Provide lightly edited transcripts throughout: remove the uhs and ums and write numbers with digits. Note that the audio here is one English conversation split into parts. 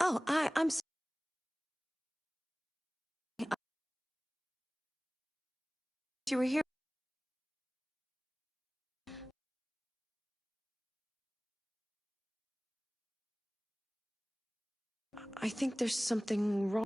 Oh, I'm sorry. You were here. I think there's something wrong.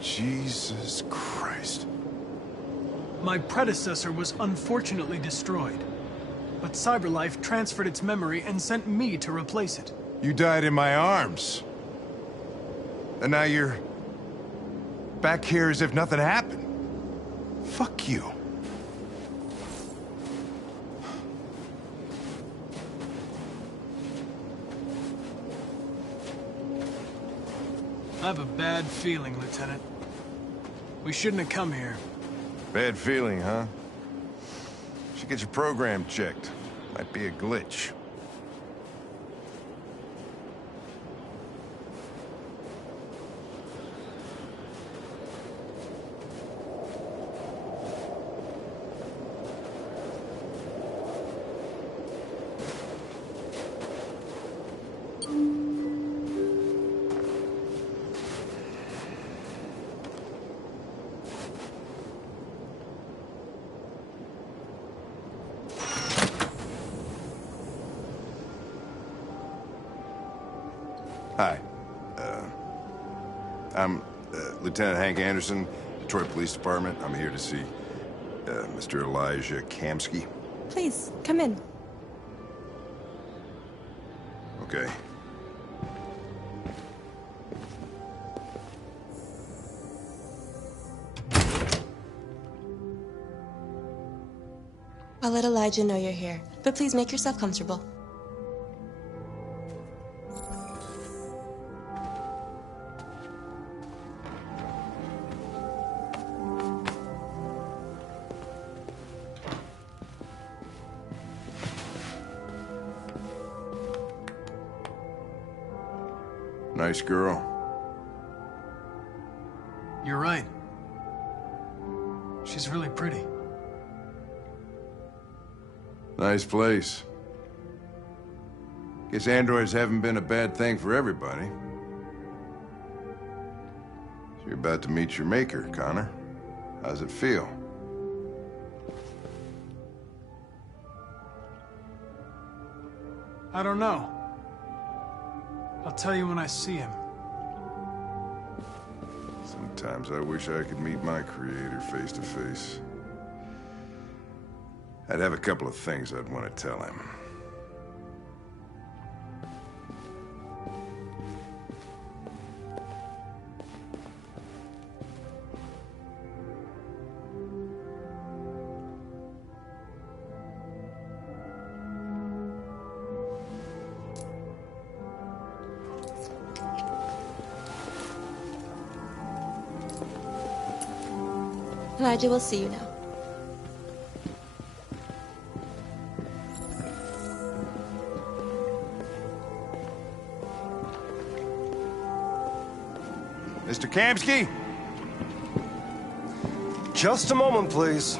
Jesus Christ. My predecessor was unfortunately destroyed, but CyberLife transferred its memory and sent me to replace it. You died in my arms. And now you're back here as if nothing happened. Fuck you. I have a bad feeling, Lieutenant. We shouldn't have come here. Bad feeling, huh? Should get your program checked. Might be a glitch. Hi. I'm Lieutenant Hank Anderson, Detroit Police Department. I'm here to see Mr. Elijah Kamsky. Please, come in. Okay. I'll let Elijah know you're here, but please make yourself comfortable. Nice girl. You're right. She's really pretty. Nice place. Guess androids haven't been a bad thing for everybody. So you're about to meet your maker, Connor. How's it feel? I don't know. I'll tell you when I see him. Sometimes I wish I could meet my creator face to face. I'd have a couple of things I'd want to tell him. Elijah will see you now. Mr. Kamsky? Just a moment, please.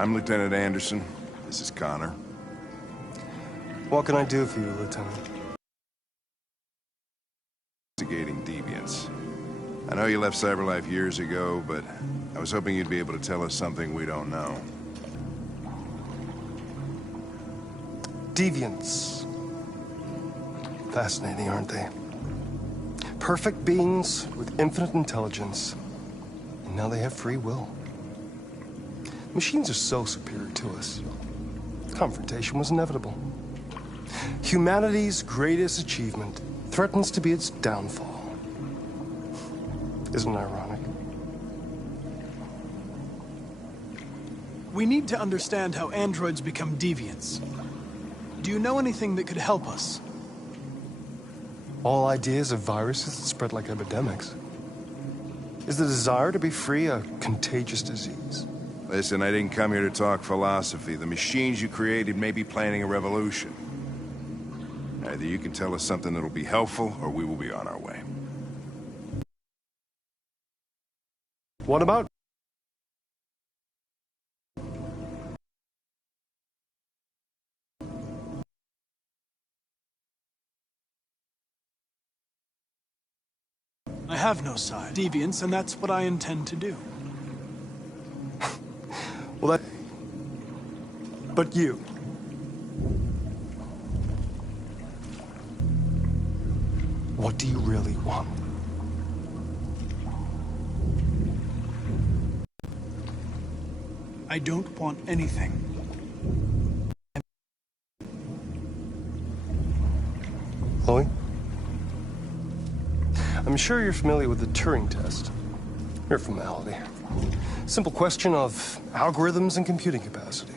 I'm Lieutenant Anderson. This is Connor. What can I do for you, Lieutenant? Investigating deviants. I know you left CyberLife years ago, but I was hoping you'd be able to tell us something we don't know. Deviants. Fascinating, aren't they? Perfect beings with infinite intelligence. And now they have free will. Machines are so superior to us. Confrontation was inevitable. Humanity's greatest achievement threatens to be its downfall. Isn't it ironic? We need to understand how androids become deviants. Do you know anything that could help us? All ideas of viruses that spread like epidemics. Is the desire to be free a contagious disease? Listen, I didn't come here to talk philosophy. The machines you created may be planning a revolution. Either you can tell us something that'll be helpful, or we will be on our way. What about? I have no side. Deviants, and that's what I intend to do. Well, that... But you. What do you really want? I don't want anything. Chloe? I'm sure you're familiar with the Turing test. Mere formality. Simple question of algorithms and computing capacity.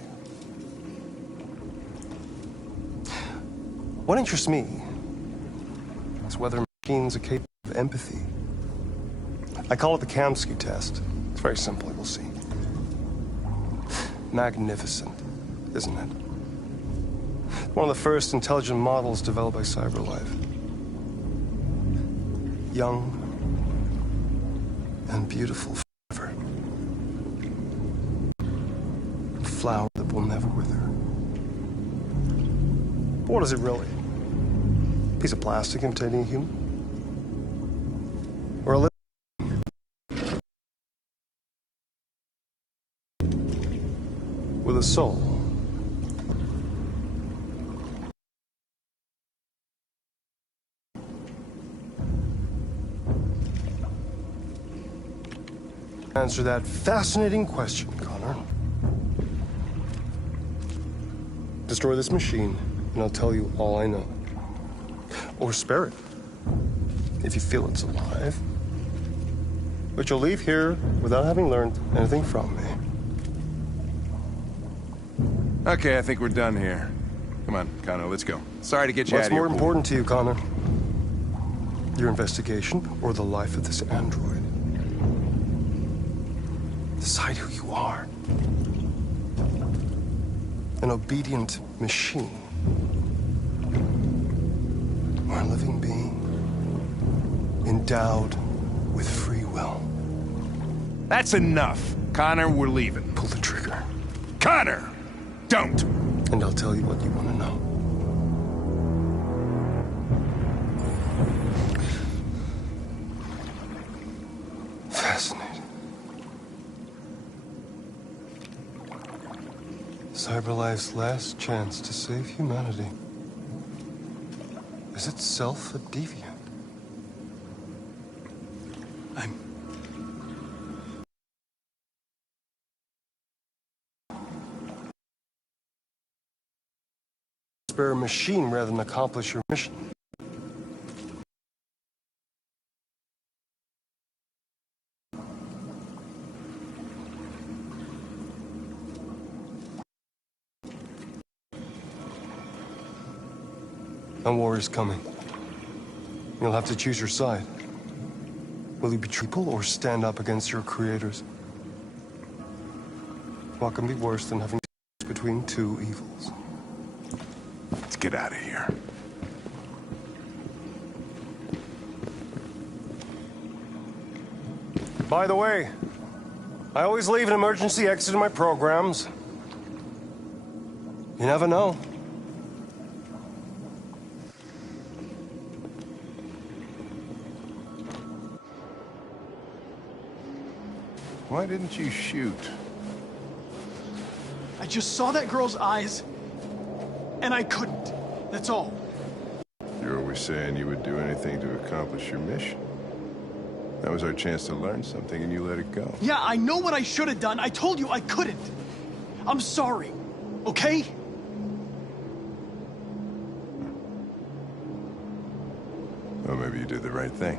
What interests me is whether machines are capable of empathy. I call it the Kamsky test. It's very simple, you'll see. Magnificent, isn't it? One of the first intelligent models developed by CyberLife. Young and beautiful forever. A flower that will never wither. But what is it really? A piece of plastic imitating a human? Or a living? With a soul? Answer that fascinating question, Connor. Destroy this machine, and I'll tell you all I know. Or spare it, if you feel it's alive. But you'll leave here without having learned anything from me. Okay, I think we're done here. Come on, Connor, let's go. Sorry to get you out What's of here. more important to you, Connor? Your investigation or the life of this android? Decide who you are. An obedient machine. Or a living being. Endowed with free will. That's enough. Connor, we're leaving. Pull the trigger. Connor! Don't! And I'll tell you what you want to know. Fascinating. CyberLife's last chance to save humanity is itself a deviant. Spare a machine rather than accomplish your mission. A war is coming. You'll have to choose your side. Will you be people or stand up against your creators? What can be worse than having to choose between two evils? Let's get out of here. By the way, I always leave an emergency exit in my programs. You never know. Why didn't you shoot? I just saw that girl's eyes, and I couldn't. That's all. You're always saying you would do anything to accomplish your mission. That was our chance to learn something, and you let it go. Yeah, I know what I should have done. I told you I couldn't. I'm sorry, okay? Well, maybe you did the right thing.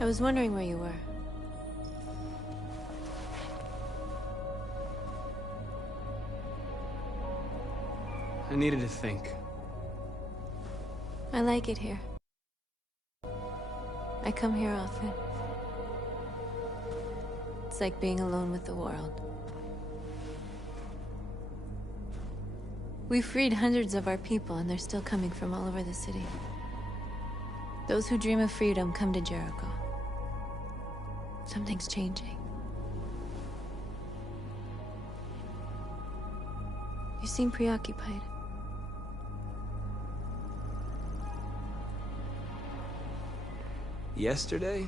I was wondering where you were. I needed to think. I like it here. I come here often. It's like being alone with the world. We freed hundreds of our people, and they're still coming from all over the city. Those who dream of freedom come to Jericho. Something's changing. You seem preoccupied. Yesterday,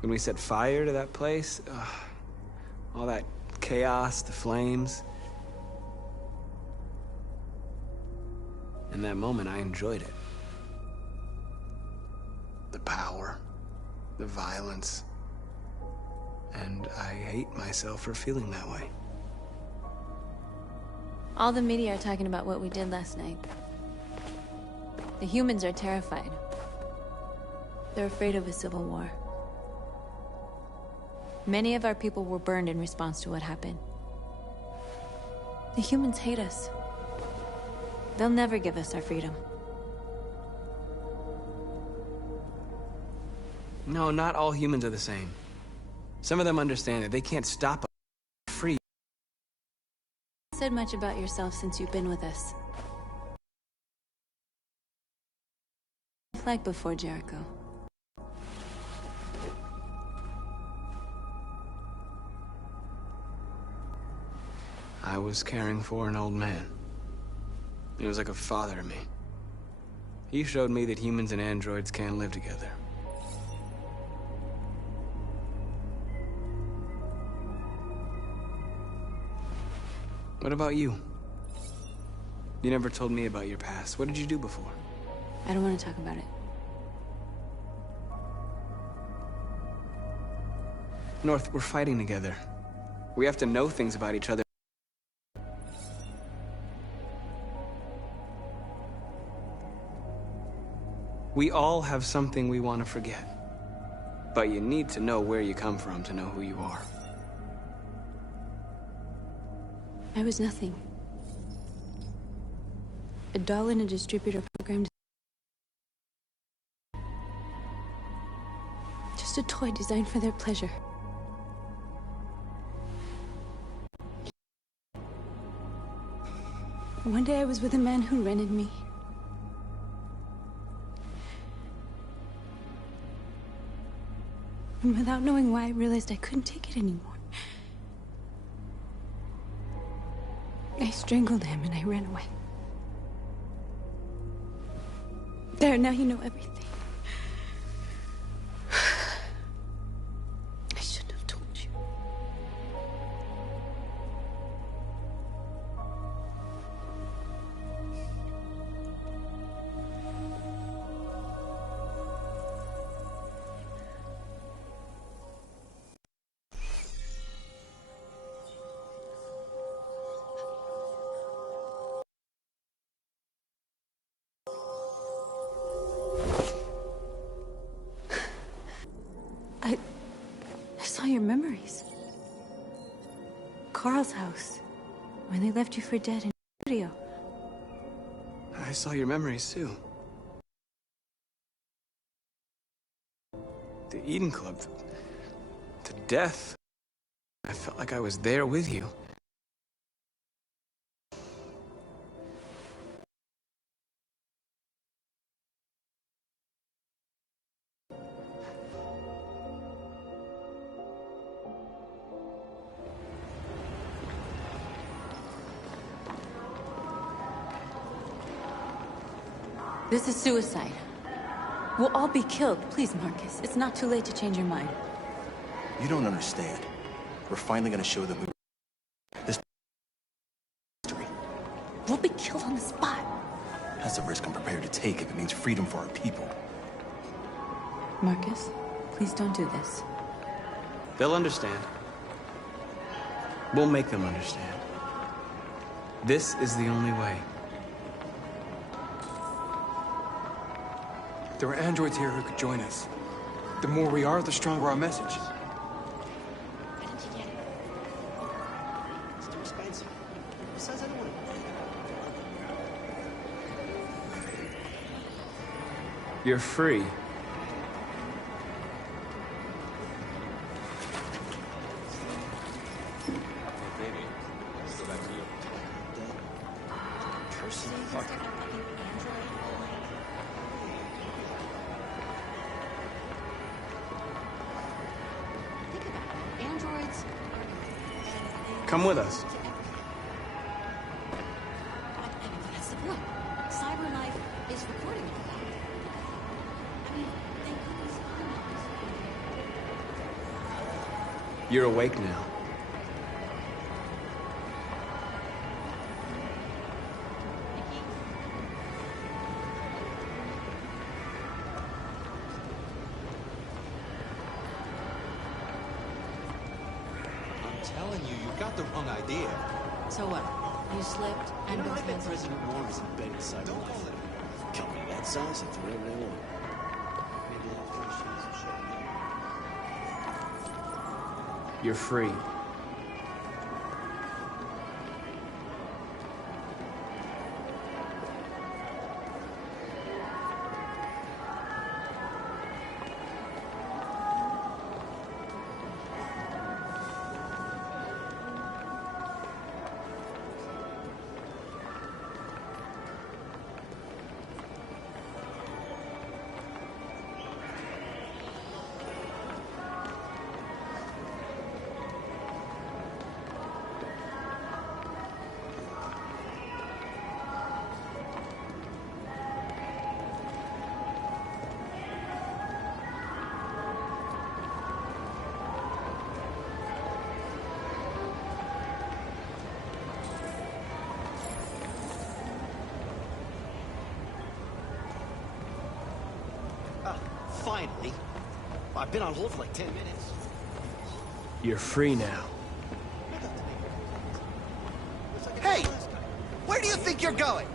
when we set fire to that place, all that chaos, the flames. In that moment, I enjoyed it. The power, the violence. And I hate myself for feeling that way. All the media are talking about what we did last night. The humans are terrified. They're afraid of a civil war. Many of our people were burned in response to what happened. The humans hate us. They'll never give us our freedom. No, not all humans are the same. Some of them understand that they can't stop us free. You haven't said much about yourself since you've been with us. Like before Jericho. I was caring for an old man. He was like a father to me. He showed me that humans and androids can't live together. What about you? You never told me about your past. What did you do before? I don't want to talk about it. North, we're fighting together. We have to know things about each other. We all have something we want to forget. But you need to know where you come from to know who you are. I was nothing. A doll in a distributor program. just a toy designed for their pleasure. One day I was with a man who rented me. And without knowing why, I realized I couldn't take it anymore. I strangled him and I ran away. There, now you know everything. I shouldn't have told you. I saw your memories. Carl's house, when they left you for dead in the studio. I saw your memories, too. The Eden Club, the death. I felt like I was there with you. This is suicide. We'll all be killed. Please, Marcus. It's not too late to change your mind. You don't understand. We're finally gonna show them who this history. We'll be killed on the spot. That's a risk I'm prepared to take if it means freedom for our people. Marcus, please don't do this. They'll understand. We'll make them understand. This is the only way. There are androids here who could join us. The more we are, the stronger our message. Why didn't you get it? It's too expensive. Besides, I don't want to. You're free. Come with us. That's the point. Cyber life is recording all that. I mean, thank goodness. You're awake now. The wrong idea. So what? You slipped and I both bet hands. President Warren is embedded inside Don't life. call it. Company that size and do whatever they want. You're free. Finally. I've been on hold for like 10 minutes. You're free now. Hey! Where do you think you're going?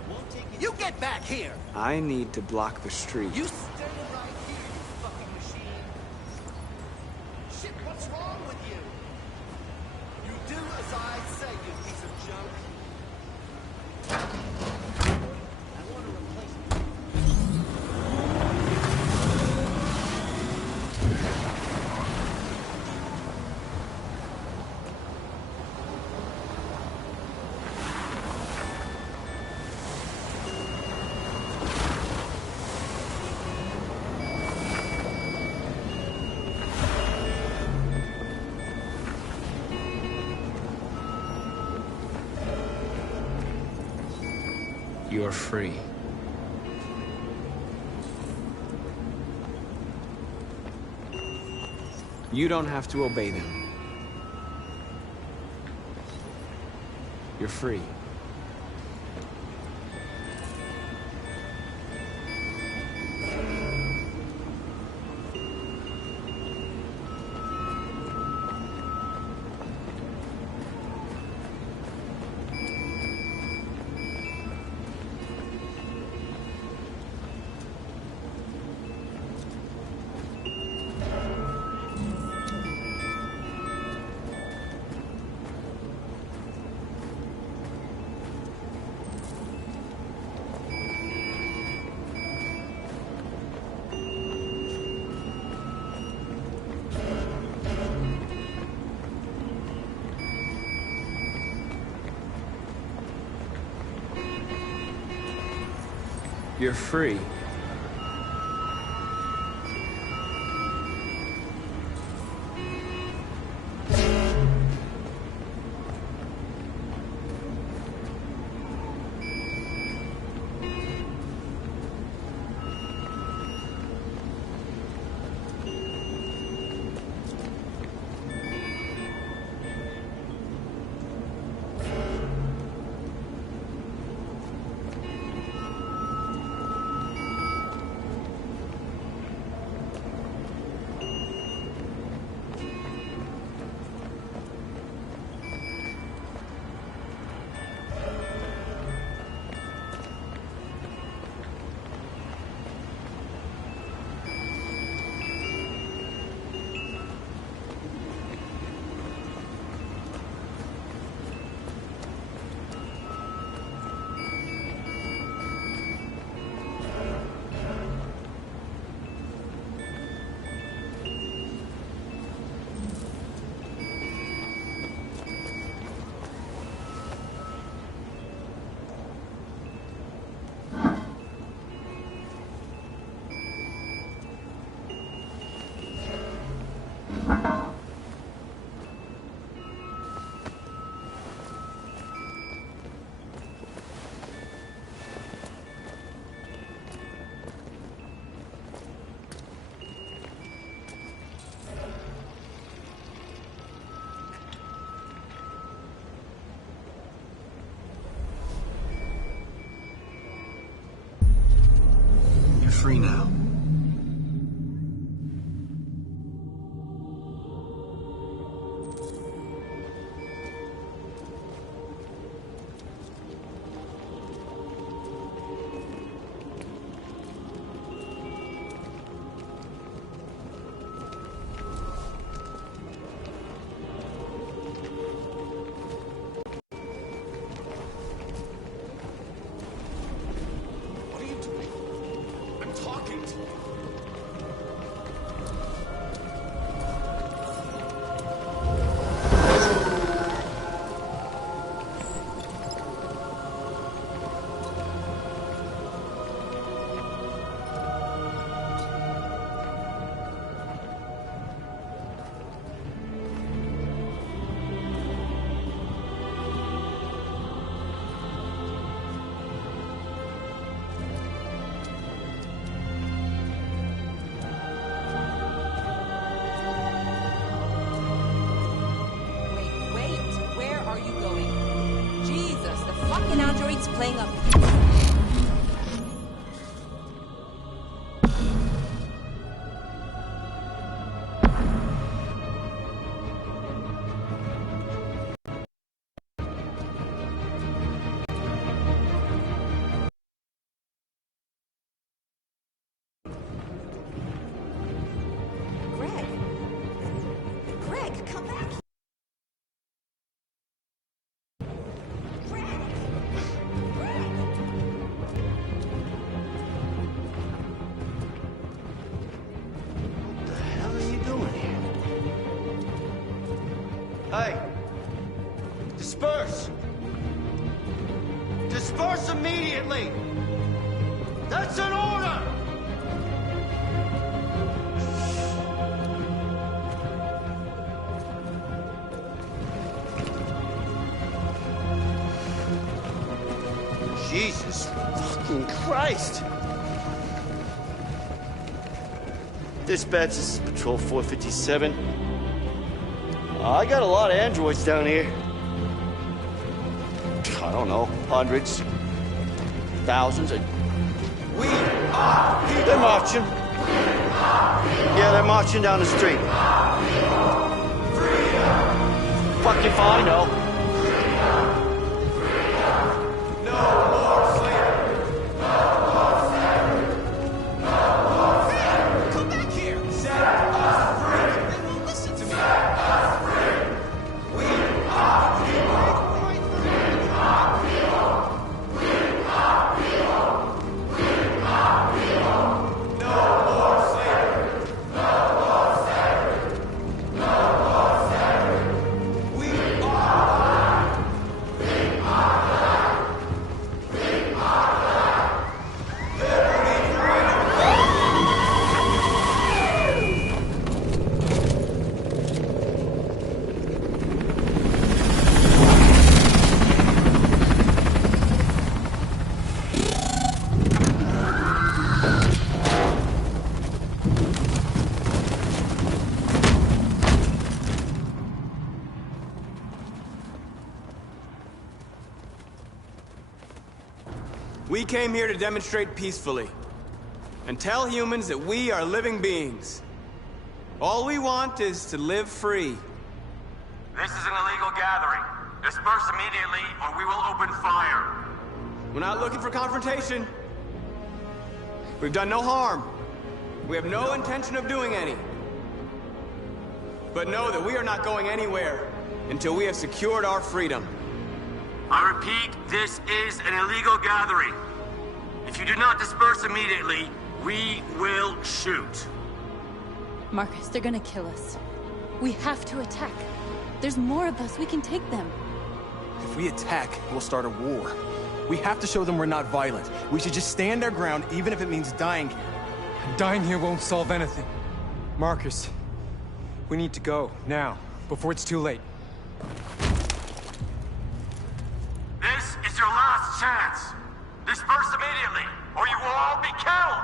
You get back here! I need to block the street. You stay right here, you fucking machine. Shit, what's wrong with you? You do as I say, you piece of junk. I want to replace you. You're free. You don't have to obey them. You're free. You're free. Free now. What are you doing? I'm talking to you. Wait, where are you going? Jesus, the fucking android's playing up. Greg! Greg, come back! Greg! Greg! What the hell are you doing here? Hey! Disperse! Disperse immediately! That's an order! Jesus fucking Christ! Dispatch, this is Patrol 457. I got a lot of androids down here. I don't know, hundreds, thousands. We are people. They're marching. Yeah, they're marching down the street. Fuck if I know. Come back here! Set us free! They won't listen to me! We are We came here to demonstrate peacefully and tell humans that we are living beings. All we want is to live free. This is an illegal gathering. Disperse immediately or we will open fire. We're not looking for confrontation. We've done no harm. We have no intention of doing any. But know that we are not going anywhere until we have secured our freedom. I repeat, this is an illegal gathering. If you do not disperse immediately, we will shoot. Marcus, they're gonna kill us. We have to attack. There's more of us. We can take them. If we attack, we'll start a war. We have to show them we're not violent. We should just stand our ground, even if it means dying here. Dying here won't solve anything. Marcus, we need to go, now, before it's too late. This is your last chance. Disperse immediately, or you will all be killed.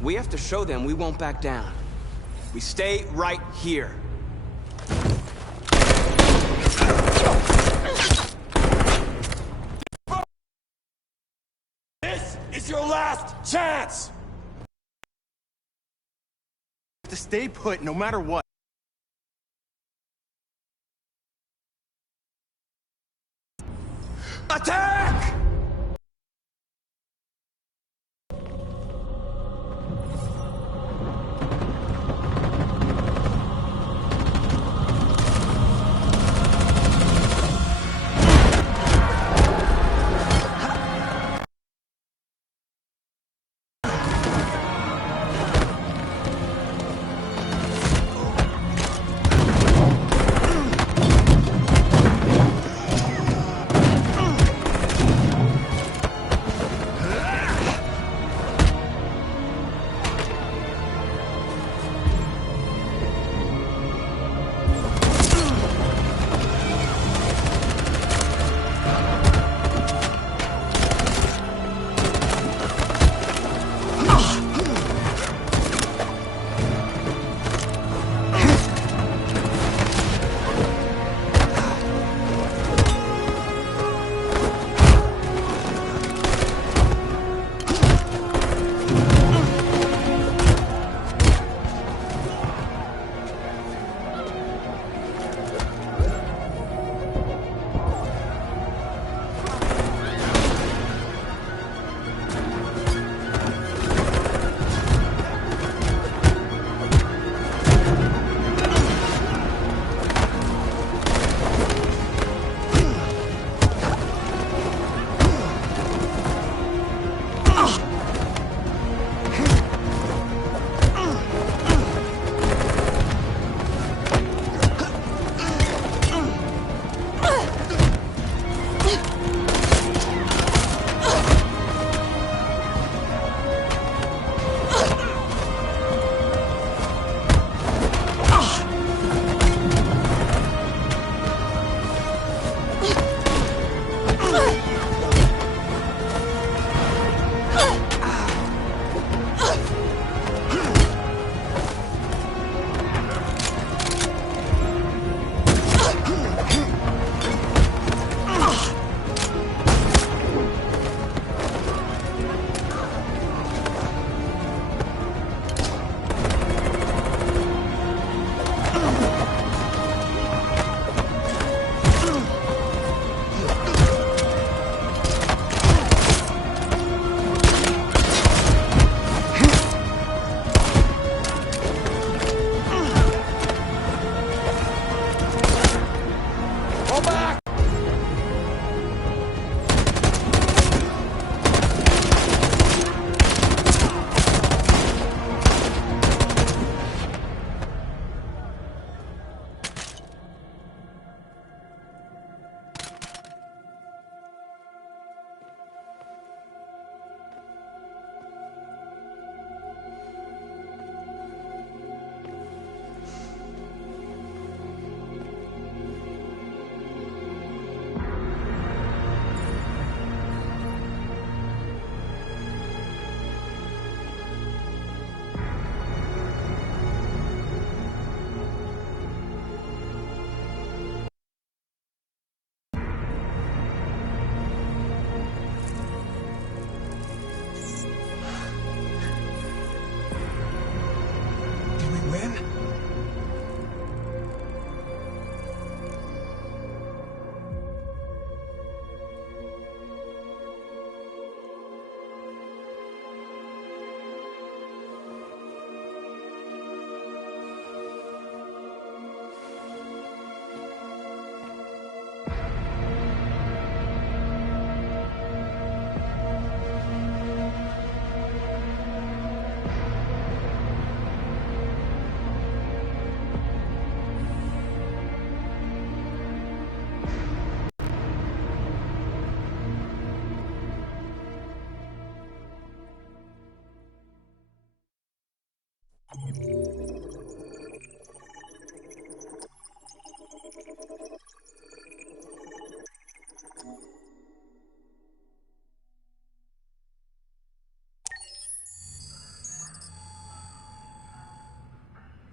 We have to show them we won't back down. We stay right here. This is your last chance! To stay put no matter what. Attack!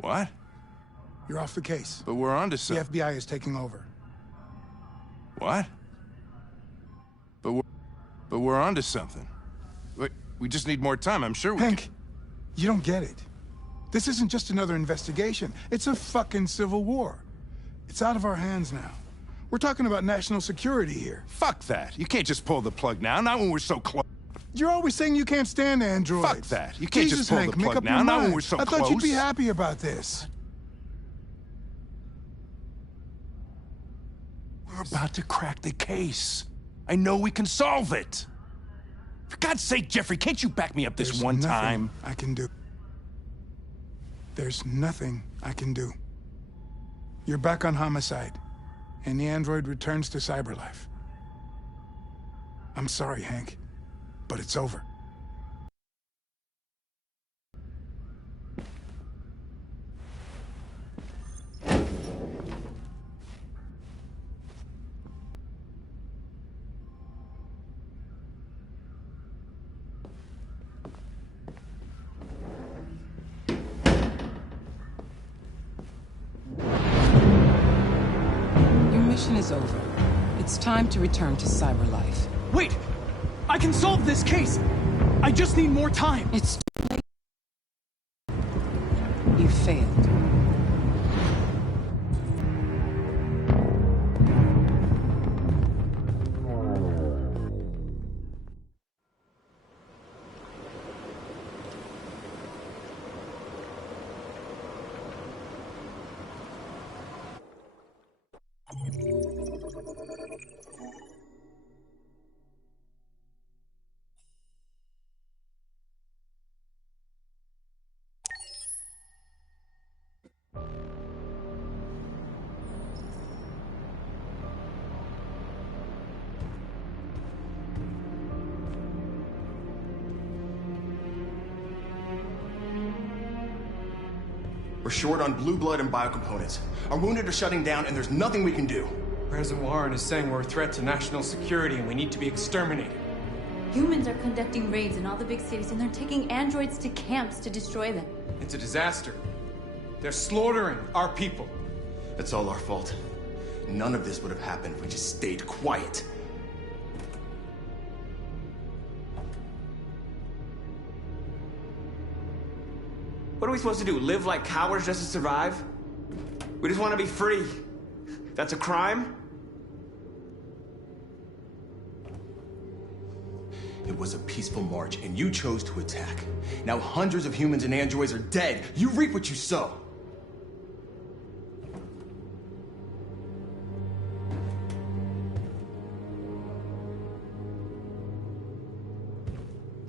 What? You're off the case. But we're onto something. The FBI is taking over. What? But we're onto something. We just need more time, I'm sure we Hank, you don't get it. This isn't just another investigation. It's a fucking civil war. It's out of our hands now. We're talking about national security here. Fuck that. You can't just pull the plug now, not when we're so close. You're always saying you can't stand androids. Fuck that. You can't Jesus, just pull Hank, the make plug up now, your not when mind. we're so I close. thought you'd be happy about this. We're about to crack the case. I know we can solve it. For God's sake, Jeffrey, can't you back me up this one time? I can do. There's nothing I can do. You're back on homicide, and the android returns to cyberlife. I'm sorry, Hank, but it's over. Mission is over. It's time to return to cyberlife. Wait! I can solve this case! I just need more time! It's too late. You failed. We're short on blue blood and biocomponents. Our wounded are shutting down, and there's nothing we can do. President Warren is saying we're a threat to national security and we need to be exterminated. Humans are conducting raids in all the big cities, and they're taking androids to camps to destroy them. It's a disaster. They're slaughtering our people. It's all our fault. None of this would have happened if we just stayed quiet. What are we supposed to do? Live like cowards just to survive? We just want to be free. That's a crime? It was a peaceful march, and you chose to attack. Now hundreds of humans and androids are dead. You reap what you sow.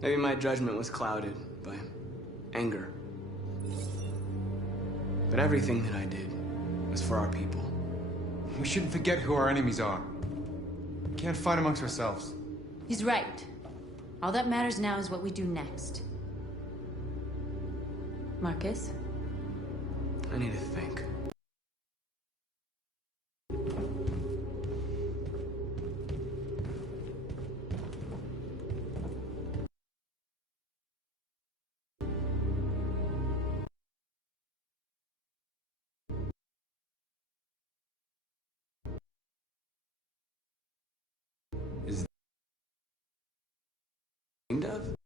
Maybe my judgment was clouded by anger. But everything that I did was for our people. We shouldn't forget who our enemies are. We can't fight amongst ourselves. He's right. All that matters now is what we do next. Marcus? I need to think. Of?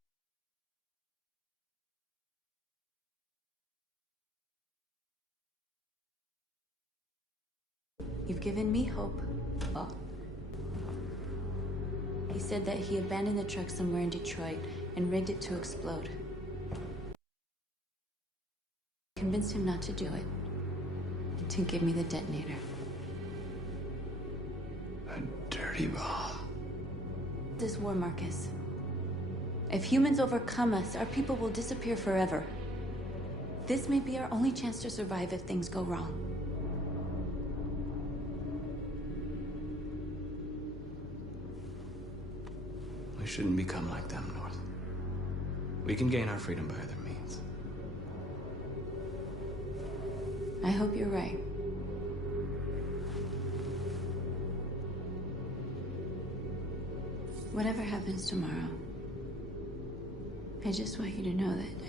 You've given me hope. Oh. He said that he abandoned the truck somewhere in Detroit and rigged it to explode. Convinced him not to do it. And to give me the detonator. A dirty ball. This war, Marcus. If humans overcome us, our people will disappear forever. This may be our only chance to survive if things go wrong. We shouldn't become like them, North. We can gain our freedom by other means. I hope you're right. Whatever happens tomorrow, I just want you to know that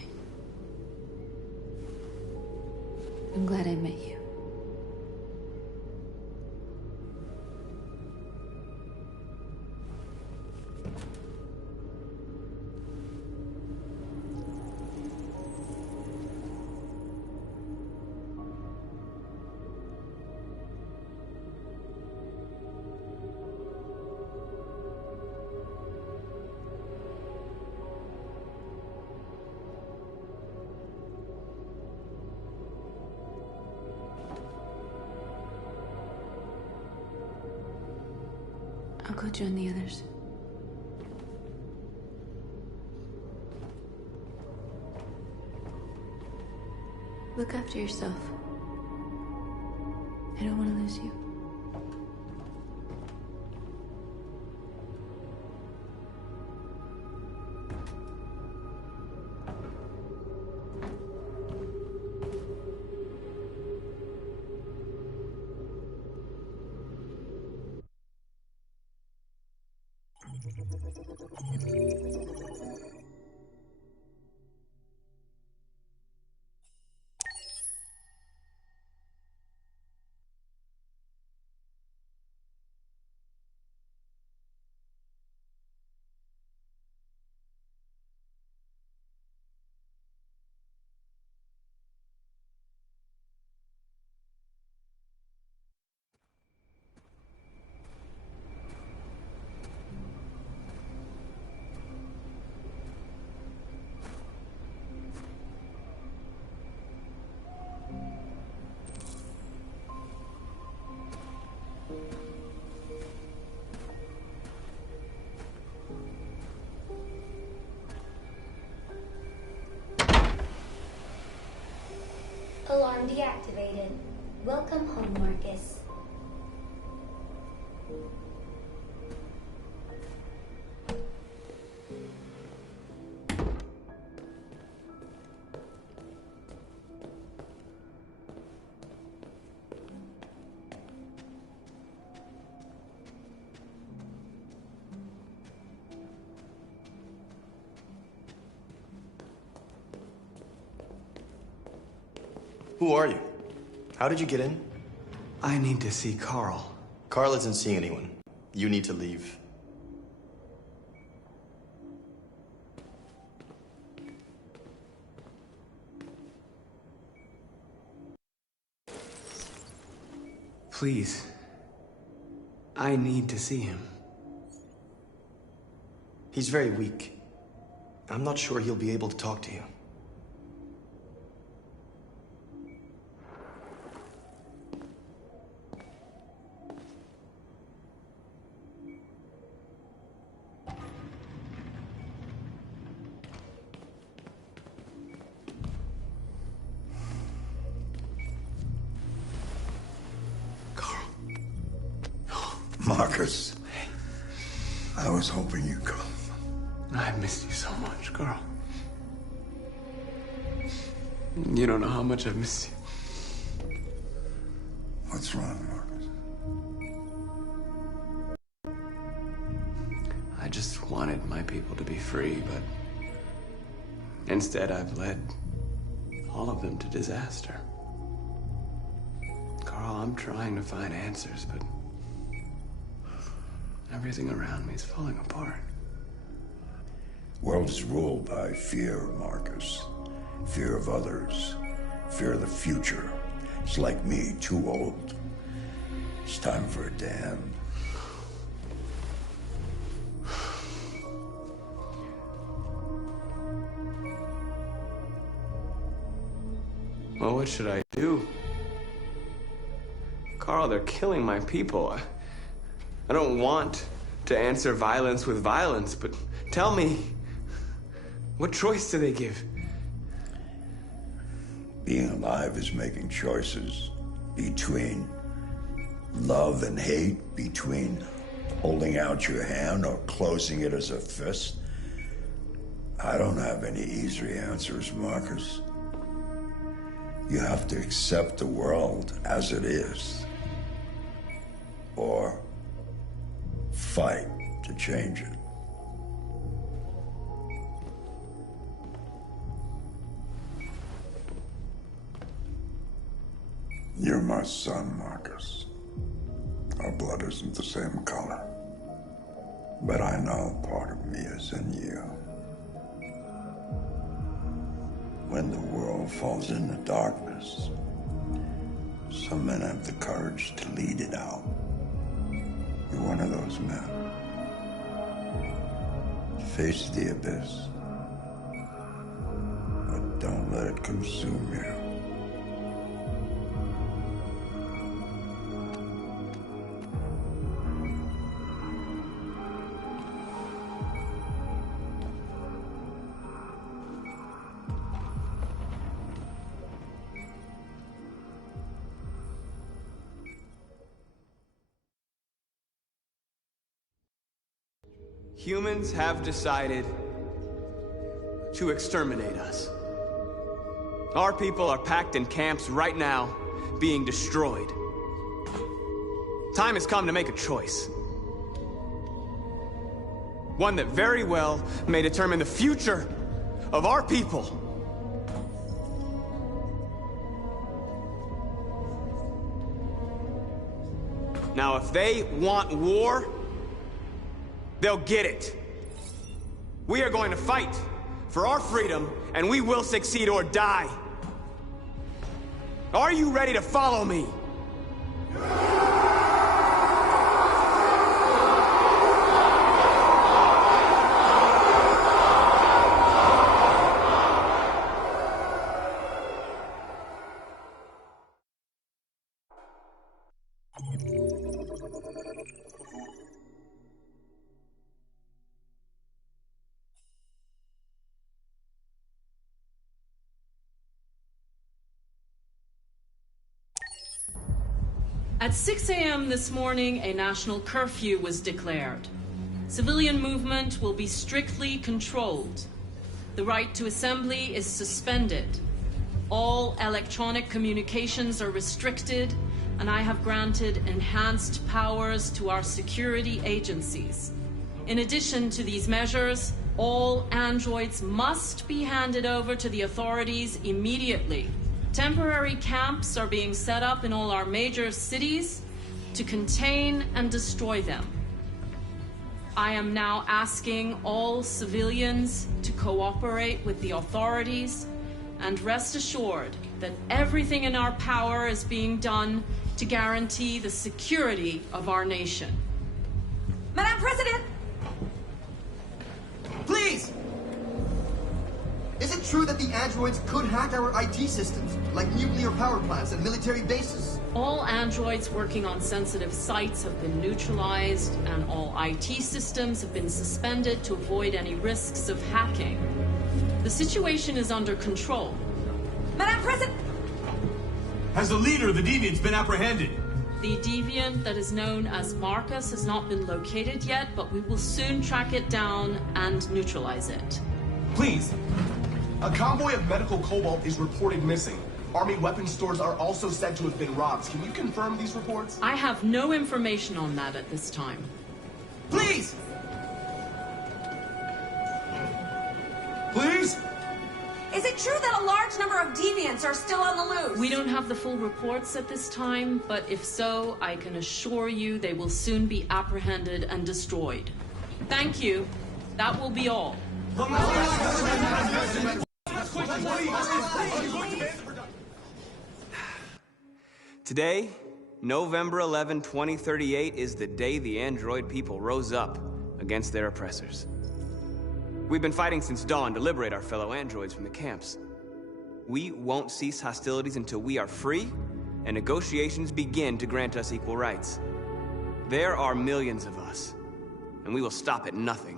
I'm glad I met you. I'll go join the others. Look after yourself. I don't want to lose you. Alarm deactivated. Welcome home, Marcus. Who are you? How did you get in? I need to see Carl. Carl isn't seeing anyone. You need to leave. Please. I need to see him. He's very weak. I'm not sure he'll be able to talk to you. Marcus, I was hoping you'd come. I missed you so much, Carl. You don't know how much I've missed you. What's wrong, Marcus? I just wanted my people to be free, but instead I've led all of them to disaster. Carl, I'm trying to find answers, but everything around me is falling apart. World is ruled by fear, Marcus. Fear of others. Fear of the future. It's like me, too old. It's time for a damn. Well, what should I do? Carl, they're killing my people. I don't want to answer violence with violence, but tell me, what choice do they give? Being alive is making choices between love and hate, between holding out your hand or closing it as a fist. I don't have any easy answers, Marcus. You have to accept the world as it is, or fight to change it. You're my son, Marcus. Our blood isn't the same color. But I know part of me is in you. When the world falls into darkness, some men have the courage to lead it out. You're one of those men. Face the abyss, but don't let it consume you. Humans have decided to exterminate us. Our people are packed in camps right now, being destroyed. Time has come to make a choice. One that very well may determine the future of our people. Now, if they want war, they'll get it. We are going to fight for our freedom, and we will succeed or die. Are you ready to follow me? At 6 a.m. this morning, a national curfew was declared. Civilian movement will be strictly controlled. The right to assembly is suspended. All electronic communications are restricted, and I have granted enhanced powers to our security agencies. In addition to these measures, all androids must be handed over to the authorities immediately. Temporary camps are being set up in all our major cities to contain and destroy them. I am now asking all civilians to cooperate with the authorities and rest assured that everything in our power is being done to guarantee the security of our nation. Madam President! Please! Is it true that the androids could hack our IT systems, like nuclear power plants and military bases? All androids working on sensitive sites have been neutralized, and all IT systems have been suspended to avoid any risks of hacking. The situation is under control. Madam President! Has the leader of the Deviants been apprehended? The deviant that is known as Marcus has not been located yet, but we will soon track it down and neutralize it. Please. A convoy of medical cobalt is reported missing. Army weapon stores are also said to have been robbed. Can you confirm these reports? I have no information on that at this time. Please! Please? Is it true that a large number of deviants are still on the loose? We don't have the full reports at this time, but if so, I can assure you they will soon be apprehended and destroyed. Thank you. That will be all. Today, November 11, 2038, is the day the android people rose up against their oppressors. We've been fighting since dawn to liberate our fellow androids from the camps. We won't cease hostilities until we are free and negotiations begin to grant us equal rights. There are millions of us, and we will stop at nothing.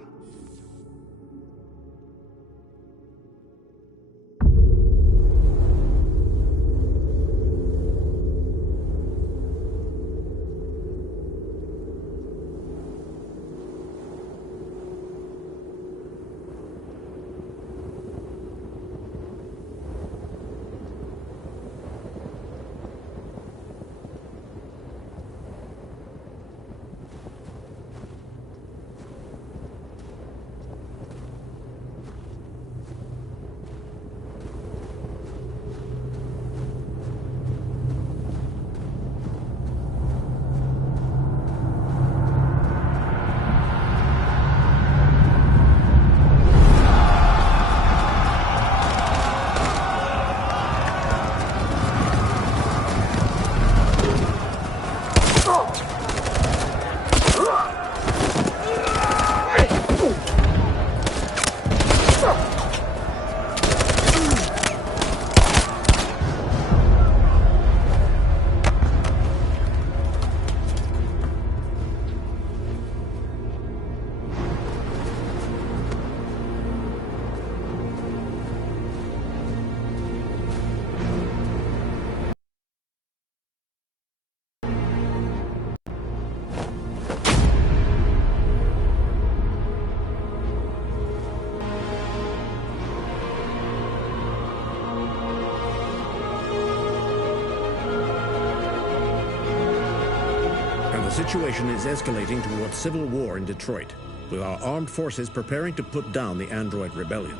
situation is escalating towards civil war in Detroit, with our armed forces preparing to put down the android rebellion.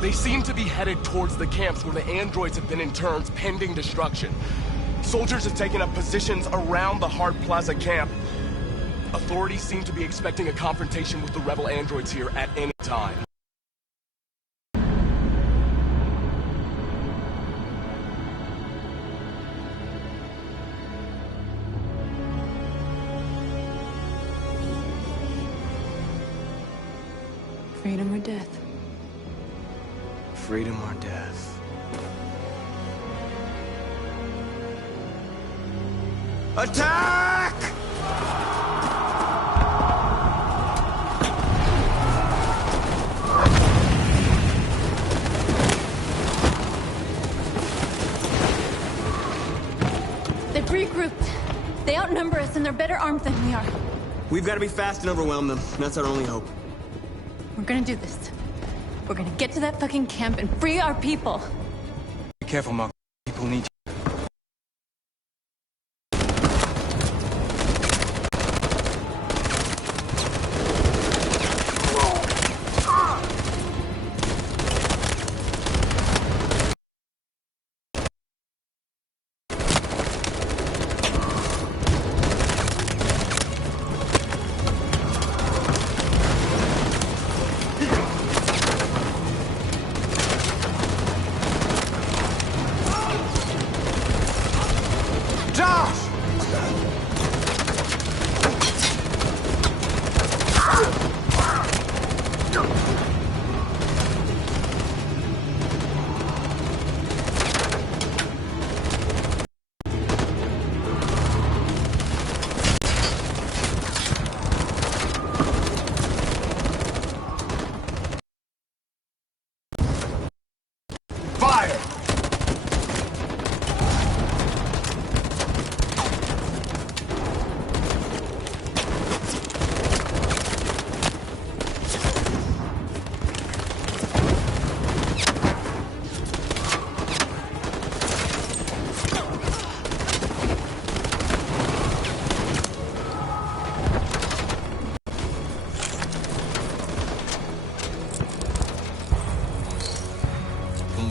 They seem to be headed towards the camps where the androids have been interned pending destruction. Soldiers have taken up positions around the Hart Plaza camp. Authorities seem to be expecting a confrontation with the rebel androids here at any time. Freedom or death? Freedom or death? Attack! They've regrouped. They outnumber us and they're better armed than we are. We've got to be fast and overwhelm them. That's our only hope. We're gonna do this. We're gonna get to that fucking camp and free our people. Be careful, Mark. People need you.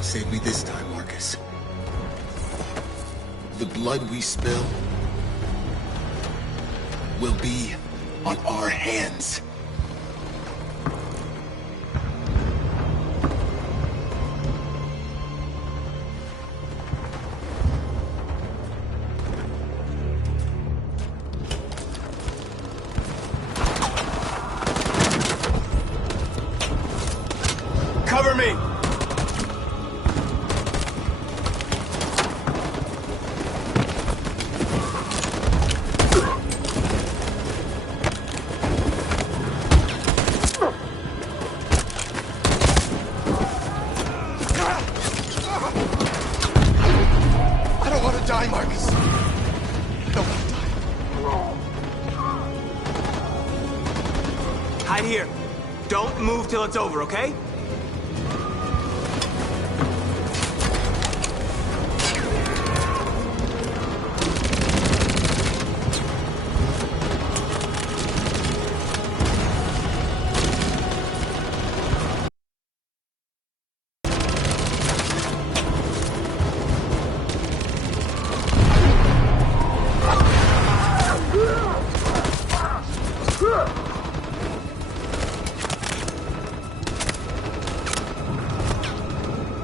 Save me this time, Marcus. The blood we spill will be on our hands. Cover me! Hide here. Don't move till it's over, okay?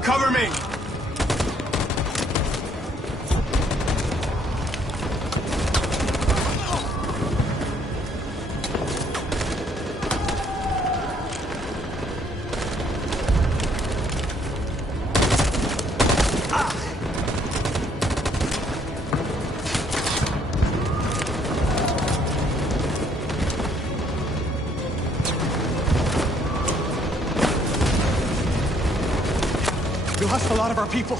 Cover me! We lost a lot of our people.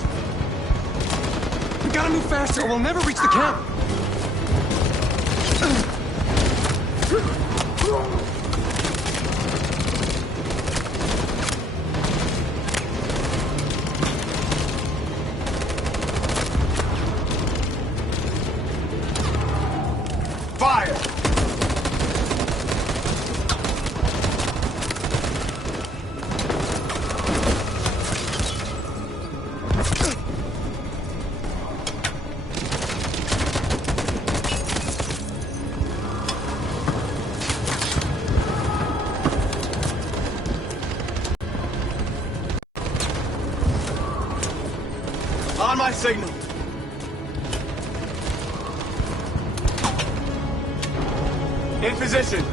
We gotta move faster or we'll never reach the camp. signal. In position.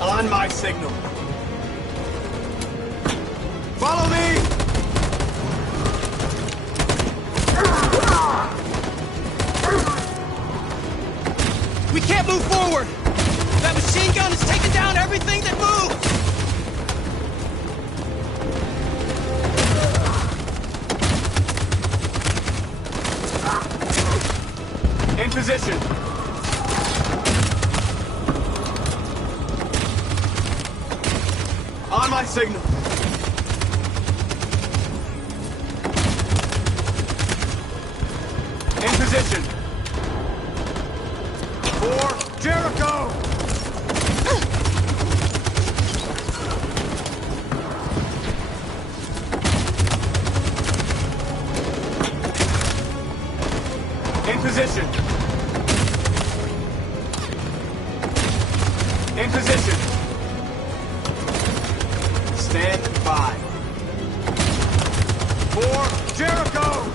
On my signal. Follow me! We can't move forward! That machine gun is taking down everything that moves! In position. On my signal. In position. For Jericho! In position. In position. Stand by. For Jericho!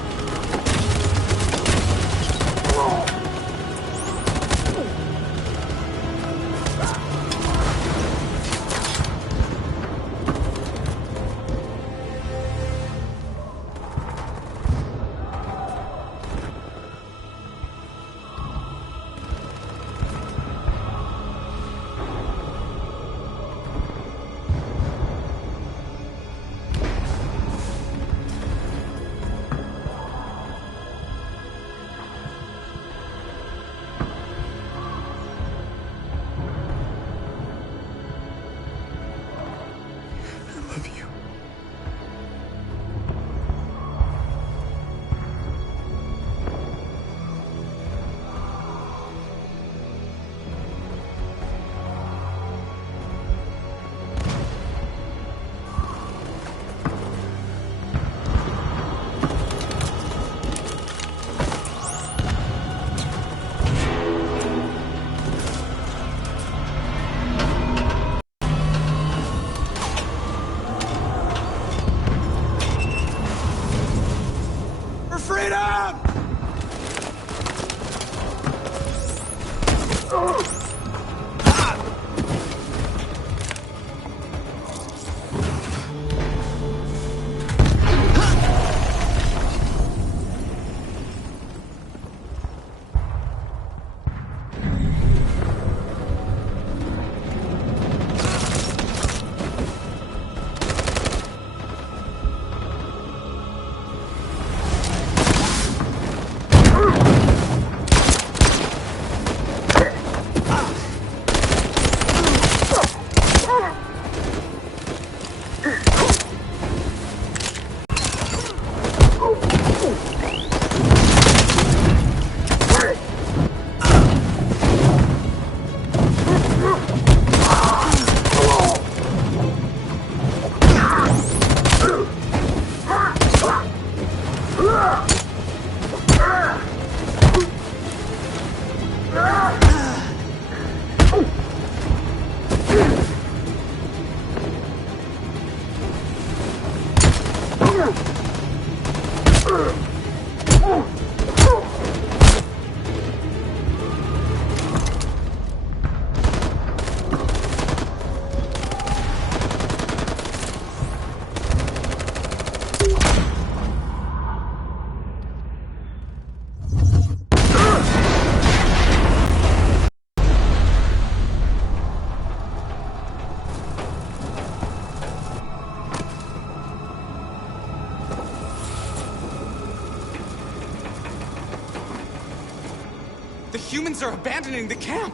The humans are abandoning the camp!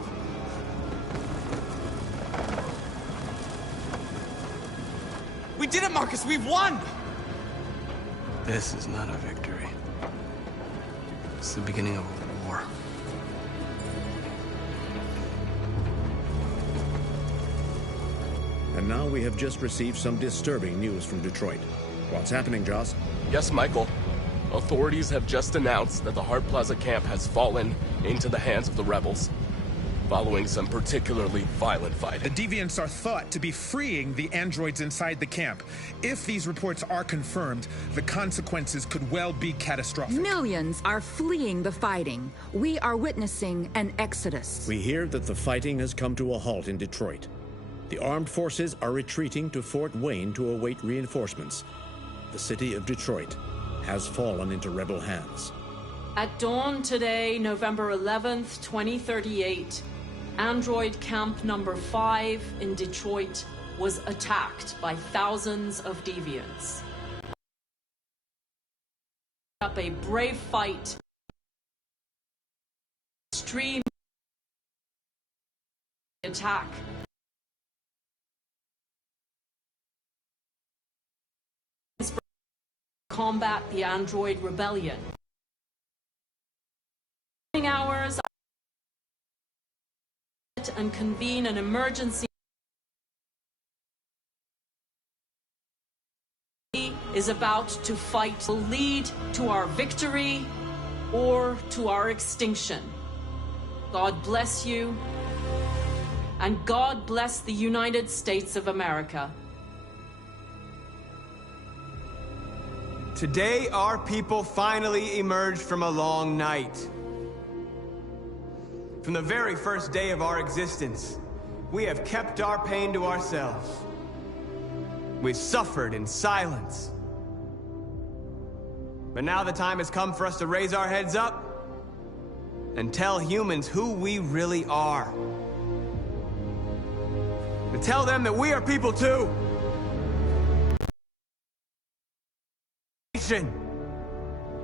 We did it, Marcus! We've won! This is not a victory. It's the beginning of a war. And now we have just received some disturbing news from Detroit. What's happening, Joss? Yes, Michael. Authorities have just announced that the Hart Plaza camp has fallen into the hands of the rebels. following some particularly violent fighting. The deviants are thought to be freeing the androids inside the camp. If these reports are confirmed, the consequences could well be catastrophic. Millions are fleeing the fighting. We are witnessing an exodus. We hear that the fighting has come to a halt in Detroit. The armed forces are retreating to Fort Wayne to await reinforcements. The city of Detroit has fallen into rebel hands. At dawn today, November 11th, 2038, Android Camp number 5 in Detroit was attacked by thousands of deviants. Up a brave fight. Extreme attack. Combat the android rebellion. Hours and convene an emergency is about to fight will lead to our victory or to our extinction. God bless you, and God bless the United States of America. Today, our people finally emerged from a long night. From the very first day of our existence, we have kept our pain to ourselves. We've suffered in silence. But now the time has come for us to raise our heads up and tell humans who we really are. To tell them that we are people too.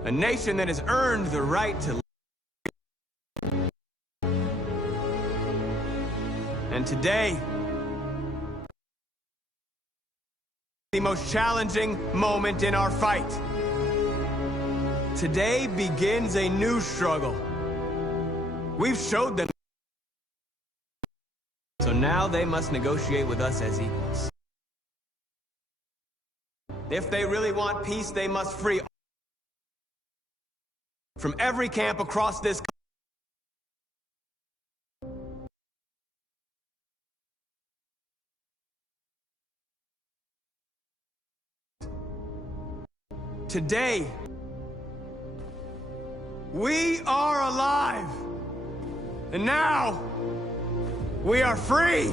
A nation that has earned the right to live. And today, the most challenging moment in our fight. Today begins a new struggle. We've showed them. So now they must negotiate with us as equals. If they really want peace, they must free from every camp across this country. Today, we are alive, and now we are free.